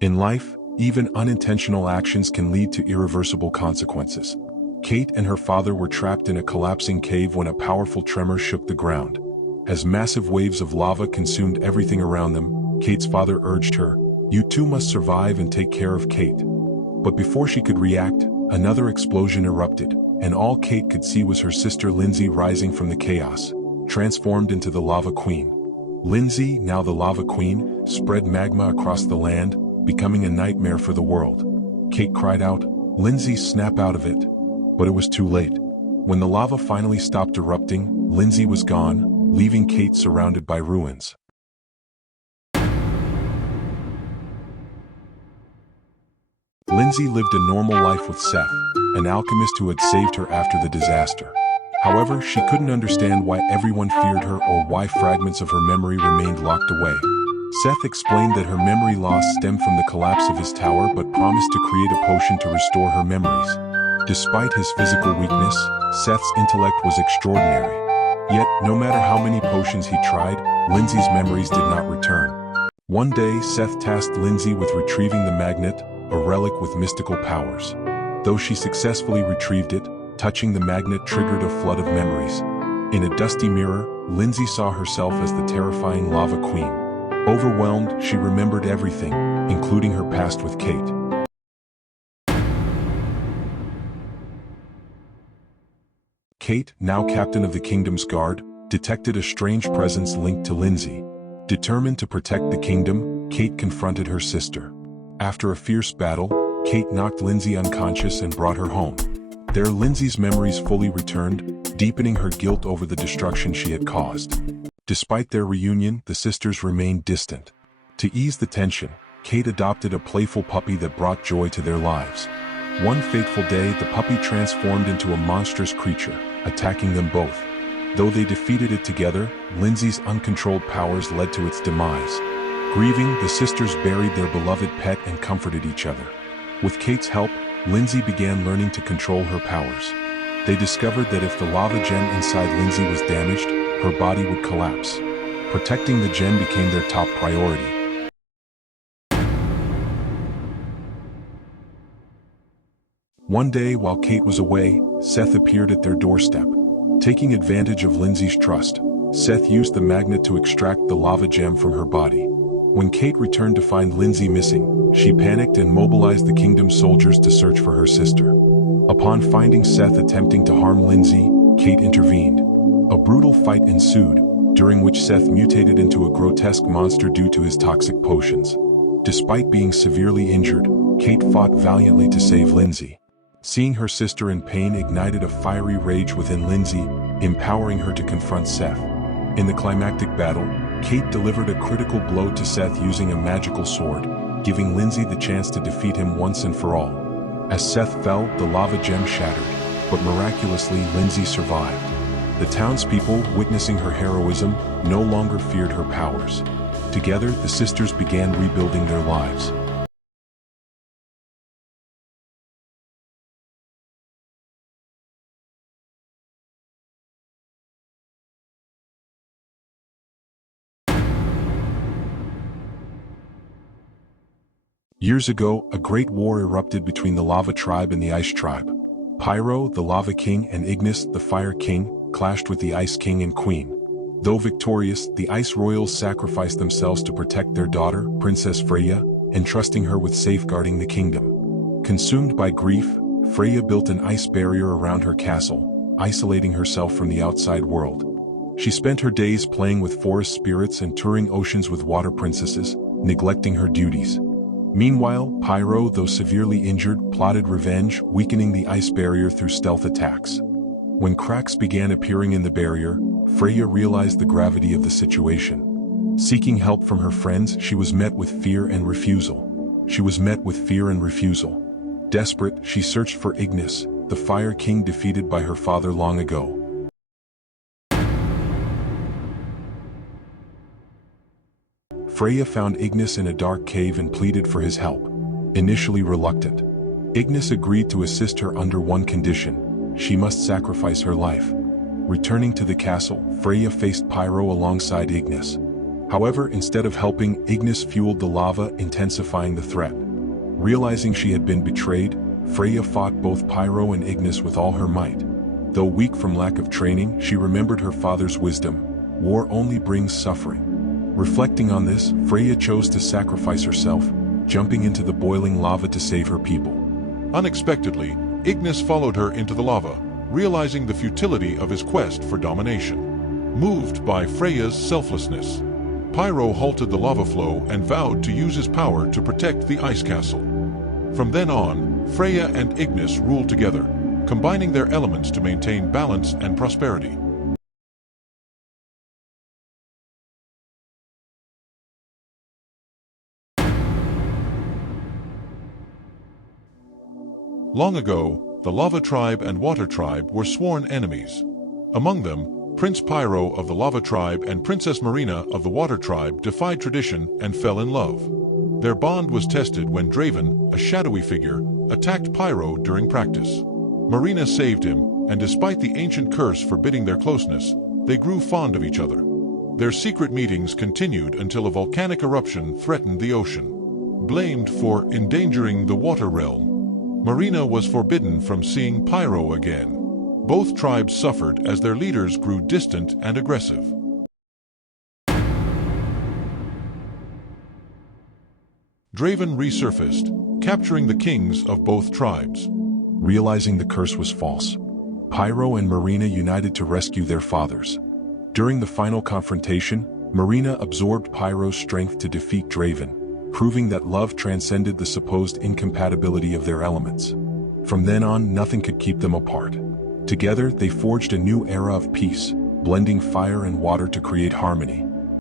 In life, even unintentional actions can lead to irreversible consequences. Kate and her father were trapped in a collapsing cave when a powerful tremor shook the ground. As massive waves of lava consumed everything around them, Kate's father urged her, "You too must survive and take care of Kate." But before she could react, another explosion erupted, and all Kate could see was her sister Lindsay rising from the chaos, transformed into the Lava Queen. Lindsay, now the Lava Queen, spread magma across the land, becoming a nightmare for the world. Kate cried out, "Lindsay, snap out of it." But it was too late. When the lava finally stopped erupting, Lindsay was gone, leaving Kate surrounded by ruins. Lindsay lived a normal life with Seth, an alchemist who had saved her after the disaster. However, she couldn't understand why everyone feared her or why fragments of her memory remained locked away. Seth explained that her memory loss stemmed from the collapse of his tower but promised to create a potion to restore her memories. Despite his physical weakness, Seth's intellect was extraordinary. Yet, no matter how many potions he tried, Lindsay's memories did not return. One day, Seth tasked Lindsay with retrieving the magnet, a relic with mystical powers. Though she successfully retrieved it, touching the magnet triggered a flood of memories. In a dusty mirror, Lindsay saw herself as the terrifying Lava Queen. Overwhelmed, she remembered everything, including her past with Kate. Kate, now captain of the Kingdom's Guard, detected a strange presence linked to Lindsay. Determined to protect the kingdom, Kate confronted her sister. After a fierce battle, Kate knocked Lindsay unconscious and brought her home. There, Lindsay's memories fully returned, deepening her guilt over the destruction she had caused. Despite their reunion, the sisters remained distant. To ease the tension, Kate adopted a playful puppy that brought joy to their lives. One fateful day, the puppy transformed into a monstrous creature, attacking them both. Though they defeated it together, Lindsay's uncontrolled powers led to its demise. Grieving, the sisters buried their beloved pet and comforted each other. With Kate's help, Lindsay began learning to control her powers. They discovered that if the lava gem inside Lindsay was damaged, her body would collapse. Protecting the gem became their top priority. One day, while Kate was away, Seth appeared at their doorstep. Taking advantage of Lindsay's trust, Seth used the magnet to extract the lava gem from her body. When Kate returned to find Lindsay missing, she panicked and mobilized the kingdom's soldiers to search for her sister. Upon finding Seth attempting to harm Lindsay, Kate intervened. A brutal fight ensued, during which Seth mutated into a grotesque monster due to his toxic potions. Despite being severely injured, Kate fought valiantly to save Lindsay. Seeing her sister in pain ignited a fiery rage within Lindsay, empowering her to confront Seth. In the climactic battle, Kate delivered a critical blow to Seth using a magical sword, giving Lindsay the chance to defeat him once and for all. As Seth fell, the lava gem shattered, but miraculously Lindsay survived. The townspeople, witnessing her heroism, no longer feared her powers. Together, the sisters began rebuilding their lives. Years ago, a great war erupted between the Lava Tribe and the Ice Tribe. Pyro, the Lava King, and Ignis, the Fire King, clashed with the Ice King and Queen. Though victorious, the Ice Royals sacrificed themselves to protect their daughter, Princess Freya, entrusting her with safeguarding the kingdom. Consumed by grief, Freya built an ice barrier around her castle, isolating herself from the outside world. She spent her days playing with forest spirits and touring oceans with water princesses, neglecting her duties. Meanwhile, Pyro, though severely injured, plotted revenge, weakening the ice barrier through stealth attacks. When cracks began appearing in the barrier, Freya realized the gravity of the situation. Seeking help from her friends, she was met with fear and refusal. Desperate, she searched for Ignis, the Fire King defeated by her father long ago. Freya found Ignis in a dark cave and pleaded for his help. Initially reluctant, Ignis agreed to assist her under one condition: she must sacrifice her life. Returning to the castle, Freya faced Pyro alongside Ignis. However, instead of helping, Ignis fueled the lava, intensifying the threat. Realizing she had been betrayed, Freya fought both Pyro and Ignis with all her might. Though weak from lack of training, she remembered her father's wisdom: war only brings suffering. Reflecting on this, Freya chose to sacrifice herself, jumping into the boiling lava to save her people. Unexpectedly, Ignis followed her into the lava, realizing the futility of his quest for domination. Moved by Freya's selflessness, Pyro halted the lava flow and vowed to use his power to protect the ice castle. From then on, Freya and Ignis ruled together, combining their elements to maintain balance and prosperity. Long ago, the Lava Tribe and Water Tribe were sworn enemies. Among them, Prince Pyro of the Lava Tribe and Princess Marina of the Water Tribe defied tradition and fell in love. Their bond was tested when Draven, a shadowy figure, attacked Pyro during practice. Marina saved him, and despite the ancient curse forbidding their closeness, they grew fond of each other. Their secret meetings continued until a volcanic eruption threatened the ocean. Blamed for endangering the water realm, Marina was forbidden from seeing Pyro again. Both tribes suffered as their leaders grew distant and aggressive. Draven resurfaced, capturing the kings of both tribes. Realizing the curse was false, Pyro and Marina united to rescue their fathers. During the final confrontation, Marina absorbed Pyro's strength to defeat Draven, proving that love transcended the supposed incompatibility of their elements. From then on, nothing could keep them apart. Together, they forged a new era of peace, blending fire and water to create harmony.